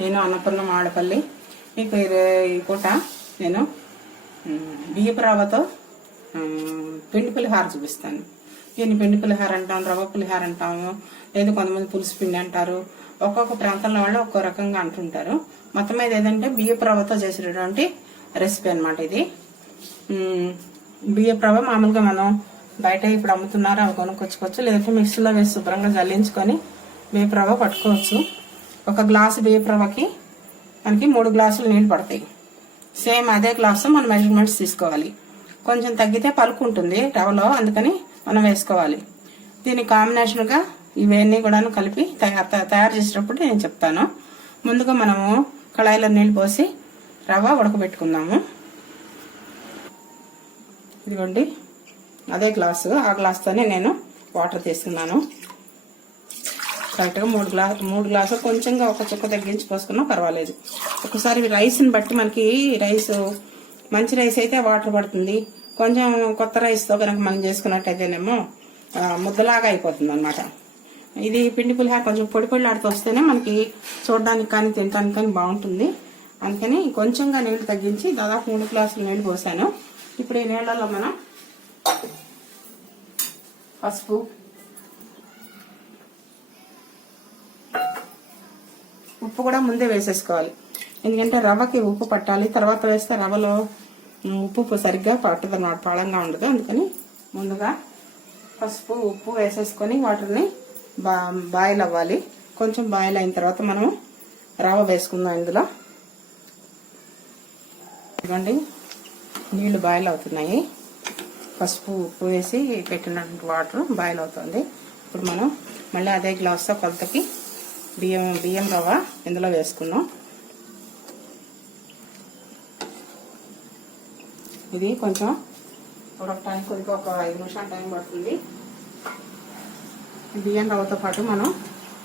నేను అన్నపూర్ణ మాడపల్లి. మీకు ఈ- పూట నేను బియ్యపు రవ్వతో పిండి పులిహార చూపిస్తాను. దీన్ని పిండి పులిహార అంటాం రవ్వ పులిహార అంటాము లేదు కొంతమంది పులుసు పిండి అంటారు. ఒక్కొక్క ప్రాంతంలో వాళ్ళు ఒక్కో రకంగా అంటుంటారు. మొత్తం మీద ఏదంటే బియ్యపు రవ్వతో చేసేటటువంటి రెసిపీ అనమాట ఇది. మ్, బియ్యపు రవ్వ మామూలుగా మనం బయట ఇప్పుడు అమ్ముతున్నారు అవి కొనుక్కొచ్చుకోవచ్చు లేదంటే మిక్సీలో వేసి శుభ్రంగా జల్లించుకొని బియ్యపు రవ్వ పట్టుకోవచ్చు. ఒక గ్లాసు బియ్యపు రవ్వకి మనకి మూడు గ్లాసులు నీళ్ళు పడతాయి. సేమ్ అదే గ్లాసు మనం మెజర్మెంట్స్ తీసుకోవాలి. కొంచెం తగ్గితే పలుకు ఉంటుంది రవ్వలో అందుకని మనం వేసుకోవాలి. దీని కాంబినేషన్గా ఇవన్నీ కూడా కలిపి తయారు తయారు చేసేటప్పుడు నేను చెప్తాను. ముందుగా మనము కళాయిలో నీళ్ళు పోసి రవ్వ ఉడకబెట్టుకుందాము. ఇదిగోండి అదే గ్లాసు ఆ గ్లాస్తోనే నేను వాటర్ తీసుకున్నాను కరెక్ట్గా మూడు గ్లాస్ మూడు గ్లాసులు కొంచెంగా ఒక చుక్క తగ్గించి పోసుకున్నా పర్వాలేదు. ఒకసారి రైస్ని బట్టి మనకి రైస్ మంచి రైస్ అయితే వాటర్ పడుతుంది. కొంచెం కొత్త రైస్తో కనుక మనం చేసుకున్నట్టయితేనేమో ముద్దలాగా అయిపోతుంది అనమాట ఇది పిండి పులిహార కొంచెం పొడి పొడిలాడుతూ వస్తేనే మనకి చూడడానికి కానీ తినడానికి కానీ బాగుంటుంది. అందుకని కొంచెంగా నీళ్ళు తగ్గించి దాదాపు మూడు గ్లాసులు నీళ్ళు పోసాను. ఇప్పుడు ఈ నీళ్ళలో మనం పసుపు ఉప్పు కూడా ముందే వేసేసుకోవాలి. ఎందుకంటే రవ్వకి ఉప్పు పట్టాలి. తర్వాత వేస్తే రవ్వలో ఉప్పు సరిగ్గా పట్టదు పాడంగా పాళంగా ఉండదు. అందుకని ముందుగా పసుపు ఉప్పు వేసేసుకొని వాటిని బా బాయిల్ అవ్వాలి. కొంచెం బాయిల్ అయిన తర్వాత మనం రవ్వ వేసుకుందాం ఇందులో. ఇదిగోండి. నీళ్ళు బాయిల్ అవుతున్నాయి. పసుపు ఉప్పు వేసి పెట్టిన వాటర్ బాయిల్ అవుతుంది. ఇప్పుడు మనం మళ్ళీ అదే గ్లాస్తో కొలతకి బియ్యం బియ్యం రవ్వ ఇందులో వేసుకున్నాం. ఇది కొంచెం ఉడకటానికి కొద్దిగా ఒక ఐదు నిమిషాలు టైం పడుతుంది. బియ్యం రవ్వతో పాటు మనం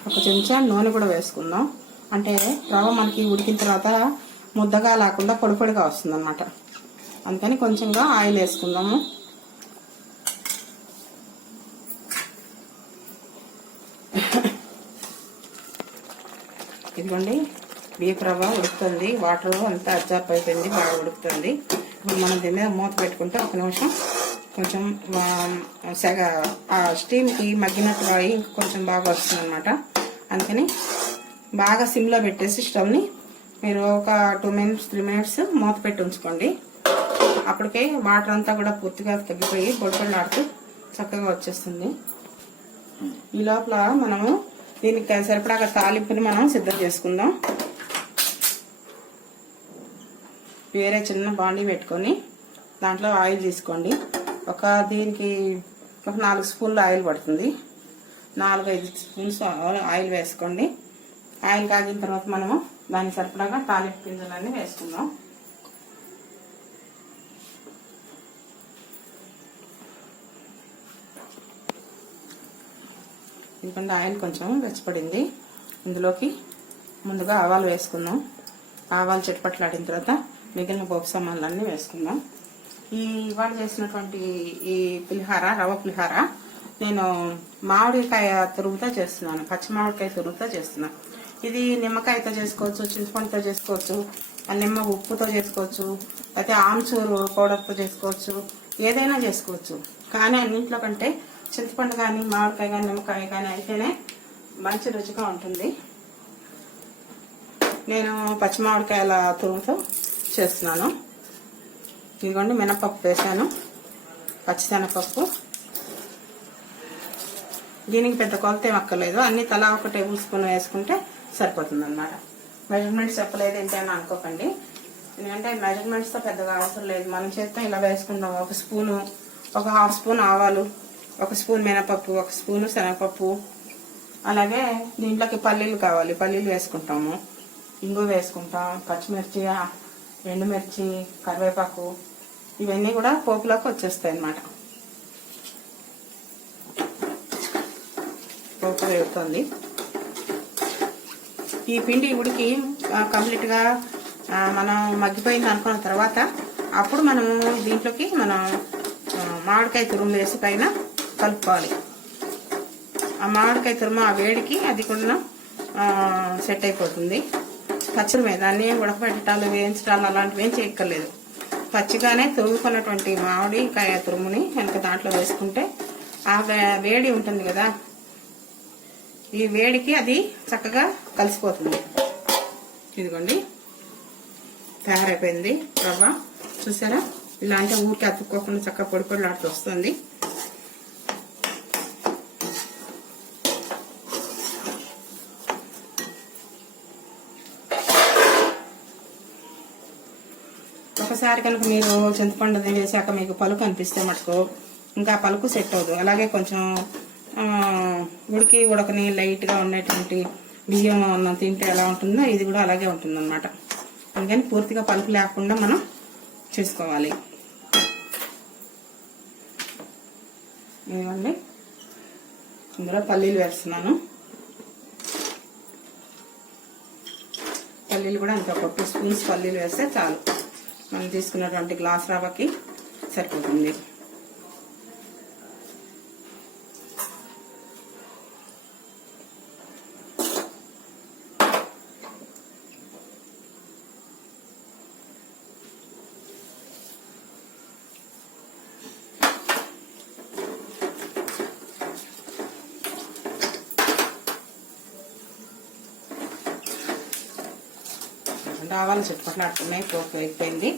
ఒక చెంచా నూనె కూడా వేసుకుందాం. అంటే రవ్వ మనకి ఉడికిన తర్వాత ముద్దగా లేకుండా పొడి పొడిగా వస్తుంది అనమాట అందుకని కొంచెంగా ఆయిల్ వేసుకుందాము. ఇదిగోండి బియ్యపు రవ్వ ఉడుకుతుంది. వాటర్ అంతా అబ్జర్వ్ అయిపోయింది బాగా ఉడుకుతుంది. ఇప్పుడు మనం దీని మీద మూత పెట్టుకుంటే ఒక నిమిషం కొంచెం సెగ ఆ స్టీమ్కి మగ్గినట్టు అయి కొంచెం బాగా వస్తుంది అనమాట అందుకని బాగా సిమ్లో పెట్టేసి స్టవ్ని మీరు ఒక టూ మినిట్స్ త్రీ మినిట్స్ మూత పెట్టి ఉంచుకోండి. అప్పటికే వాటర్ అంతా కూడా పూర్తిగా తగ్గిపోయి పొడిపొడిలాడుతూ చక్కగా వచ్చేస్తుంది. ఈ లోపల మనము దీనికి సరిపడా తాలింపుని మనం సిద్ధం చేసుకుందాం. వేరే చిన్న బాండీ పెట్టుకొని దాంట్లో ఆయిల్ తీసుకోండి. ఒక దీనికి ఒక నాలుగు స్పూన్లు ఆయిల్ పడుతుంది. నాలుగు ఐదు స్పూన్స్ ఆయిల్ వేసుకోండి. ఆయిల్ కాగిన తర్వాత మనము దాన్ని సరిపడాగా తాలింపు గింజలన్నీ వేసుకుందాం. ఎందుకంటే ఆయిల్ కొంచెం వెచ్చపడింది ఇందులోకి ముందుగా ఆవాలు వేసుకుందాం. ఆవాలు చిటపట్లాడిన తర్వాత మిగిలిన పోపు సామాన్లన్నీ వేసుకుందాం. ఈ ఇవాళ చేసినటువంటి ఈ పులిహార రవ్వ పులిహార నేను మామిడికాయ తురుగుతో చేస్తున్నాను. పచ్చి మామిడికాయ తురుగుతో చేస్తున్నాను. ఇది నిమ్మకాయతో చేసుకోవచ్చు చింతపండుతో చేసుకోవచ్చు నిమ్మ ఉప్పుతో చేసుకోవచ్చు లేకపోతే ఆమ్చూరు పౌడర్తో చేసుకోవచ్చు ఏదైనా చేసుకోవచ్చు. కానీ అన్నింట్లో కంటే చింతపండు కానీ మామిడికాయ కానీ నిమ్మకాయ కానీ అయితేనే మంచి రుచిగా ఉంటుంది. నేను పచ్చి మామిడికాయల తురుగుతో చేస్తున్నాను. ఇదిగోండి మినపప్పు వేసాను పచ్చిశనగపప్పు. దీనికి పెద్ద కొలత ఏం అక్కర్లేదు. అన్ని తలా ఒక టేబుల్ స్పూన్ వేసుకుంటే సరిపోతుంది అనమాట మెజర్మెంట్స్ చెప్పలేదు ఏంటి అని అనుకోకండి. ఎందుకంటే మెజర్మెంట్స్తో పెద్దగా అవసరం లేదు. మనం చేస్తే ఇలా వేసుకుందాం. ఒక స్పూను ఒక హాఫ్ స్పూన్ ఆవాలు ఒక స్పూన్ మినపప్పు ఒక స్పూను శనగపప్పు. అలాగే దీంట్లోకి పల్లీలు కావాలి. పల్లీలు వేసుకుంటాము. ఇంగు వేసుకుంటాం పచ్చిమిర్చి ఎండుమిర్చి కరివేపాకు. ఇవన్నీ కూడా పోపులోకి వచ్చేస్తాయి అన్నమాట. పోపు వేగుతుంది. ఈ పిండి ఉడికి కంప్లీట్గా మనం మగ్గిపోయింది అనుకున్న తర్వాత అప్పుడు మనము దీంట్లోకి మనం మామిడికాయ తురుము వేసి పైన కలుపుకోవాలి. ఆ మామిడికాయ తురుమ ఆ వేడికి అది కూడా సెట్ అయిపోతుంది. పచ్చడి దాన్ని ఉడకబెట్టడాలు వేయించడాలు అలాంటివి ఏం చేయక్కర్లేదు. పచ్చిగానే తురుగుకున్నటువంటి మామిడికాయ తురుముని వెనక దాంట్లో వేసుకుంటే ఆ వేడి ఉంటుంది కదా ఈ వేడికి అది చక్కగా కలిసిపోతుంది. ఇదిగోండి. తయారైపోయింది రవ్వ. చూసారా? ఇలా అంటే ఊరికి అతుక్కోకుండా చక్కగా పొడి పొడిలాడుతూ వస్తుంది. ఒకసారి కనుక మీరు చింతపండు వేసాక మీకు పలుకు అనిపిస్తే మటుకు ఇంకా పలుకు సెట్ అవ్వదు. అలాగే కొంచెం ఉడికి ఉడకని లైట్గా ఉన్నటువంటి బియ్యం తింటే ఎలా ఉంటుందో ఇది కూడా అలాగే ఉంటుందన్నమాట. అందుకని పూర్తిగా పలుకు లేకుండా మనం చేసుకోవాలి. ఇవ్వండి ఇందులో పల్లీలు వేస్తున్నాను. పల్లీలు కూడా అంత ఒక టూ స్పూన్స్ పల్లీలు వేస్తే చాలు. మనం తీసుకున్నటువంటి గ్లాస్ రవ్వకి సరిపోతుంది. ఆవాలు చుట్టుపక్కల ఆడుతున్నాయి పోపు అయిపోయింది.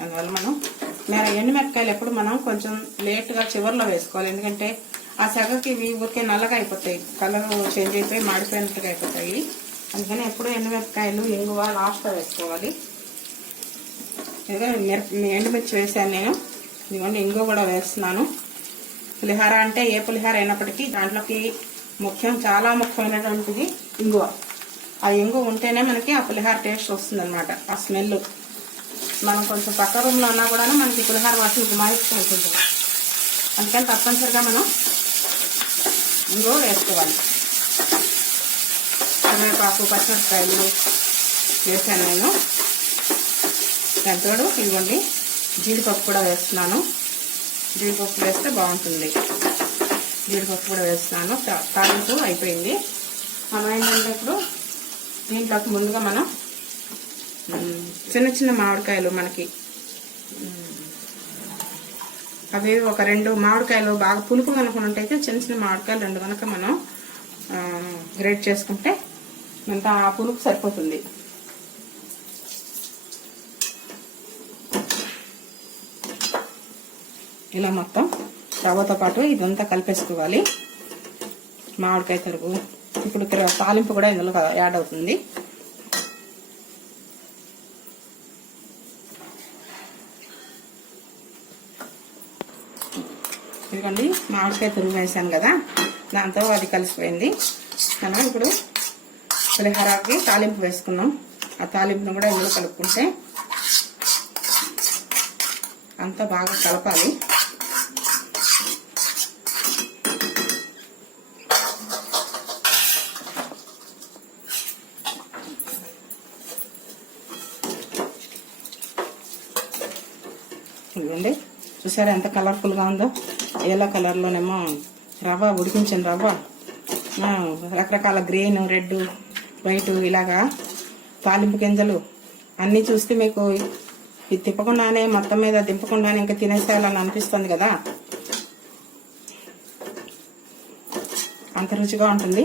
అందువల్ల మనం నేను ఎండుమిరపకాయలు ఎప్పుడు మనం కొంచెం లేట్గా చివర్లో వేసుకోవాలి. ఎందుకంటే ఆ సెగకి ఇవి ఊరికే నల్లగా అయిపోతాయి. కలర్ చేంజ్ అయిపోయి మాడిపోయినట్టుగా అయిపోతాయి. అందుకని ఎప్పుడు ఎండుమిరపకాయలు ఇంగువ లాస్ట్లో వేసుకోవాలి. ఇదిగో మిరప ఎండుమిర్చి వేసాను నేను. ఇదిగోండి ఇంగువ కూడా వేస్తున్నాను. పులిహార అంటే ఏ పులిహార అయినప్పటికీ దాంట్లోకి ముఖ్యం చాలా ముఖ్యమైనటువంటిది ఇంగువ. ఆ ఇంగువ ఉంటేనే మనకి ఆ పులిహార టేస్ట్ వస్తుంది అనమాట ఆ స్మెల్. మనం కొంచెం పక్క రూమ్లో ఉన్నా కూడా మనకి పులిహార వాసన గుమాయిస్తుంటుంది అందుకని తప్పనిసరిగా మనం ఇంగువ వేసుకోవాలి. కరివేపాకు పచ్చిమిరపకాయలు వేసాను నేను. దాంతోడు ఇవ్వండి జీడిపప్పు కూడా వేస్తున్నాను. జీడిపప్పు వేస్తే బాగుంటుంది. జీడిపప్పు కూడా వేస్తున్నాను. తా- తాలింపు అయిపోయింది. మనం ఏంటంటే ఇప్పుడు? దీంట్లోకి ముందుగా మనం చిన్న చిన్న మామిడికాయలు మనకి. అవి ఒక రెండు మామిడికాయలు బాగా పులుపు కనుక ఉంటైతే చిన్న చిన్న మామిడికాయలు రెండు కనుక మనం గ్రేట్ చేసుకుంటే మనకు ఆ పులుపు సరిపోతుంది. ఇలా మొత్తం రవ్వతో పాటు ఇదంతా కలిపేసుకోవాలి. మామిడికాయ తరుగు. ఇప్పుడు ఇక్కడ తాలింపు కూడా ఇందులో యాడ్ అవుతుంది. ఇదిగోండి మామిడికాయ తురుగు వేసాను కదా దాంతో అది కలిసిపోయింది. మనం ఇప్పుడు పులిహోరకి తాలింపు వేసుకున్నాం. ఆ తాలింపును కూడా ఇందులో కలుపుకుంటే అంతా బాగా కలపాలి. ఇదిగోండి చూసారా ఎంత కలర్ఫుల్గా ఉందో? ఎల్లో కలర్లోనేమో రవ్వ ఉడికించిన రవ్వ. రకరకాల గ్రీన్ రెడ్ వైట్ ఇలాగా తాలింపు గింజలు అన్నీ చూస్తే మీకు ఇది తిప్పకుండానే మొత్తం మీద దింపకుండానే ఇంకా తినేసేయాలని అనిపిస్తుంది కదా? అంత రుచిగా ఉంటుంది.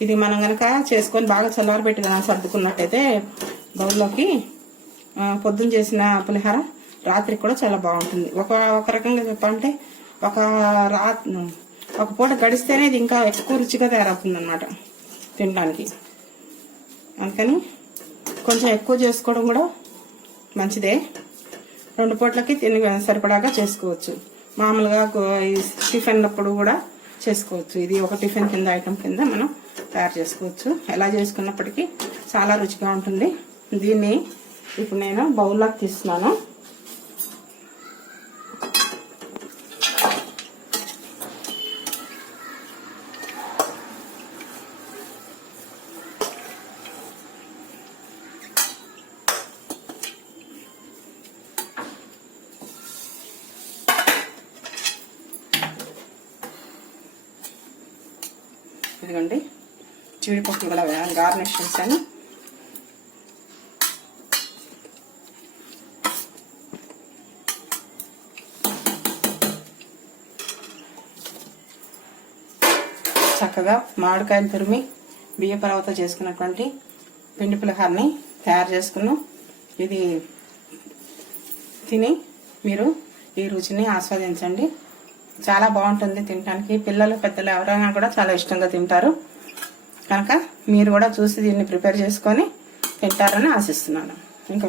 ఇది మనం కనుక చేసుకొని బాగా చల్లారబెట్టి కనుక సర్దుకున్నట్టయితే బౌల్లోకి పొద్దున్న చేసిన పులిహార రాత్రికి కూడా చాలా బాగుంటుంది. ఒక ఒక రకంగా చెప్పాలంటే ఒక రా ఒక పూట గడిస్తేనే ఇది ఇంకా ఎక్కువ రుచిగా తయారవుతుంది అనమాట తినడానికి. అందుకని కొంచెం ఎక్కువ చేసుకోవడం కూడా మంచిదే. రెండు పూట్లకి తిని సరిపడాగా చేసుకోవచ్చు. మామూలుగా టిఫిన్ అప్పుడు కూడా చేసుకోవచ్చు. ఇది ఒక టిఫిన్ కింద ఐటమ్ కింద మనం తయారు చేసుకోవచ్చు. ఎలా చేసుకున్నప్పటికీ చాలా రుచిగా ఉంటుంది. దీన్ని ఇప్పుడు నేను బౌల్లోకి తీస్తున్నాను. ఇదిగోండి. జీడిపప్పులు కూడా గార్నిష్ చేశాను. చక్కగా మామిడికాయలు తురిమి బియ్య పర్వత చేసుకున్నటువంటి పిండి పులిహార్ని తయారు చేసుకున్నాం. ఇది తిని మీరు ఈ రుచిని ఆస్వాదించండి. చాలా బాగుంటుంది తినడానికి పిల్లలు పెద్దలు ఎవరైనా కూడా చాలా ఇష్టంగా తింటారు. కనుక మీరు కూడా చూసి దీన్ని ప్రిపేర్ చేసుకొని తింటారని ఆశిస్తున్నాను. ఇంకా